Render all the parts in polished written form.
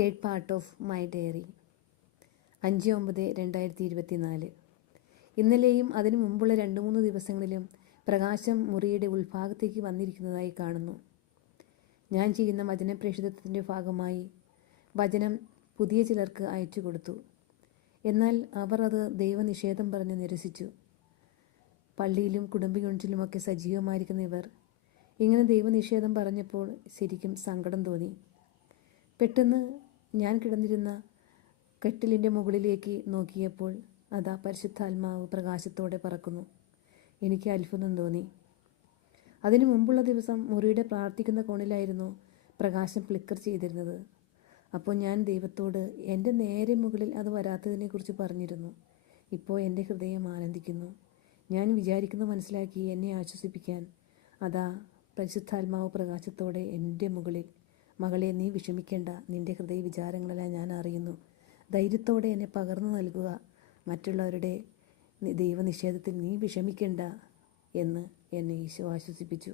Third part of my diary 5/9/2024. ഇന്നലെയും അതിനു മുമ്പുള്ള 2-3 ദിവസങ്ങളിലും പ്രകാശം മുറിയുടെ ഉൾഭാഗത്തേക്ക് വന്നിരിക്കുന്നതായി കാണുന്നു. ഞാൻ ചെയ്യുന്ന വചനപ്രേഷിതത്വത്തിൻ്റെ ഭാഗമായി വചനം പുതിയ ചിലർക്ക് അയച്ചു കൊടുത്തു. എന്നാൽ അവർ അത് ദൈവനിഷേധം പറഞ്ഞ് നിരസിച്ചു. പള്ളിയിലും കുടുംബ യൂണിറ്റിലുമൊക്കെ സജീവമായിരിക്കുന്ന ഇവർ ഇങ്ങനെ ദൈവനിഷേധം പറഞ്ഞപ്പോൾ ശരിക്കും സങ്കടം തോന്നി. പെട്ടെന്ന് ഞാൻ കിടന്നിരുന്ന കട്ടിലിൻ്റെ മുകളിലേക്ക് നോക്കിയപ്പോൾ അതാ പരിശുദ്ധാത്മാവ് പ്രകാശത്തോടെ പറക്കുന്നു. എനിക്ക് അത്ഭുതം തോന്നി. അതിനു മുമ്പുള്ള ദിവസം മുറിയുടെ പ്രാർത്ഥിക്കുന്ന കോണിലായിരുന്നു പ്രകാശം ഫ്ലിക്കർ ചെയ്തിരുന്നത്. അപ്പോൾ ഞാൻ ദൈവത്തോട് എൻ്റെ നേരെ മുകളിൽ അത് വരാത്തതിനെക്കുറിച്ച് പറഞ്ഞിരുന്നു. ഇപ്പോൾ എൻ്റെ ഹൃദയം ആനന്ദിക്കുന്നു. ഞാൻ വിചാരിക്കുന്നത് മനസ്സിലാക്കി എന്നെ ആശ്വസിപ്പിക്കാൻ അതാ പരിശുദ്ധാത്മാവ് പ്രകാശത്തോടെ എൻ്റെ മുകളിൽ, മകളെ നീ വിഷമിക്കേണ്ട, നിൻ്റെ ഹൃദയ വിചാരങ്ങളെല്ലാം ഞാൻ അറിയുന്നു, ധൈര്യത്തോടെ എന്നെ പകർന്നു നൽകുക, മറ്റുള്ളവരുടെ ദൈവനിഷേധത്തിൽ നീ വിഷമിക്കേണ്ട എന്ന് എന്നെ ഈശോ ആശ്വസിപ്പിച്ചു.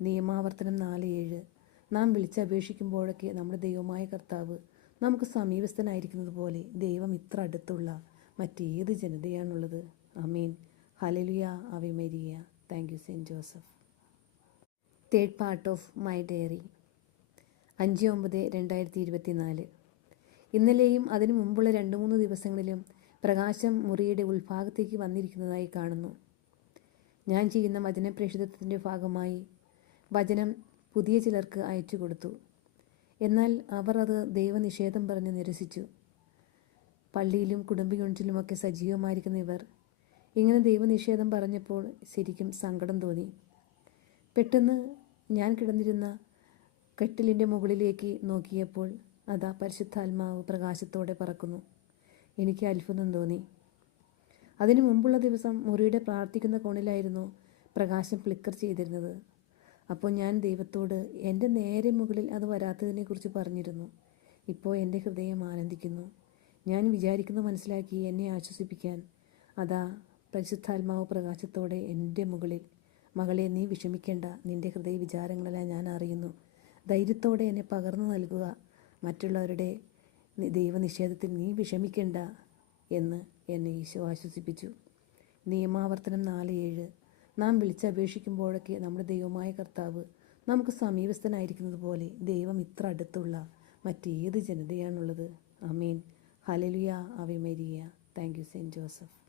നിയമാവർത്തനം 4:7. നാം വിളിച്ചപേക്ഷിക്കുമ്പോഴൊക്കെ നമ്മുടെ ദൈവമായ കർത്താവ് നമുക്ക് സമീപസ്ഥനായിരിക്കുന്നത് പോലെ ദൈവം ഇത്ര അടുത്തുള്ള മറ്റേത് ജനതയാണുള്ളത്? Amen. Hallelujah. Ave Maria. Thank you Saint Joseph. Third part of my diary 5/9/2024. ഇന്നലെയും അതിനു മുമ്പുള്ള 2-3 ദിവസങ്ങളിലും പ്രകാശം മുറിയുടെ ഉൾഭാഗത്തേക്ക് വന്നിരിക്കുന്നതായി കാണുന്നു. ഞാൻ ചെയ്യുന്ന വചനപ്രേഷിതത്വത്തിൻ്റെ ഭാഗമായി വചനം പുതിയ ചിലർക്ക് അയച്ചു കൊടുത്തു. എന്നാൽ അവർ അത് ദൈവനിഷേധം പറഞ്ഞ് നിരസിച്ചു. പള്ളിയിലും കുടുംബ യൂണിറ്റിലുമൊക്കെ സജീവമായിരിക്കുന്ന ഇവർ ഇങ്ങനെ ദൈവനിഷേധം പറഞ്ഞപ്പോൾ ശരിക്കും സങ്കടം തോന്നി. പെട്ടെന്ന് ഞാൻ കിടന്നിരുന്ന കട്ടിലിൻ്റെ മുകളിലേക്ക് നോക്കിയപ്പോൾ അതാ പരിശുദ്ധാത്മാവ് പ്രകാശത്തോടെ പറക്കുന്നു. എനിക്ക് അത്ഭുതം തോന്നി. അതിനു മുമ്പുള്ള ദിവസം മുറിയുടെ പ്രാർത്ഥിക്കുന്ന കോണിലായിരുന്നു പ്രകാശം ഫ്ലിക്കർ ചെയ്തിരുന്നത്. അപ്പോൾ ഞാൻ ദൈവത്തോട് എൻ്റെ നേരെ മുകളിൽ അത് വരാത്തതിനെക്കുറിച്ച് പറഞ്ഞിരുന്നു. ഇപ്പോൾ എൻ്റെ ഹൃദയം ആനന്ദിക്കുന്നു. ഞാൻ വിചാരിക്കുന്നത് മനസ്സിലാക്കി എന്നെ ആശ്വസിപ്പിക്കാൻ അതാ പരിശുദ്ധാത്മാവ് പ്രകാശത്തോടെ എൻ്റെ മുകളിൽ, മകളെ നീ വിഷമിക്കേണ്ട, നിൻ്റെ ഹൃദയ വിചാരങ്ങളെല്ലാം ഞാൻ അറിയുന്നു, ധൈര്യത്തോടെ എന്നെ പകർന്നു നൽകുക, മറ്റുള്ളവരുടെ ദൈവനിഷേധത്തിൽ നീ വിഷമിക്കേണ്ട എന്ന് എന്നെ ഈശോ ആശ്വസിപ്പിച്ചു. നിയമാവർത്തനം 4:7. നാം വിളിച്ചപേക്ഷിക്കുമ്പോഴൊക്കെ നമ്മുടെ ദൈവമായ കർത്താവ് നമുക്ക് സമീപസ്ഥനായിരിക്കുന്നത് പോലെ ദൈവം ഇത്ര അടുത്തുള്ള മറ്റേത് ജനതയാണുള്ളത്? Amen. Hallelujah. Ave Maria. Thank you Saint Joseph.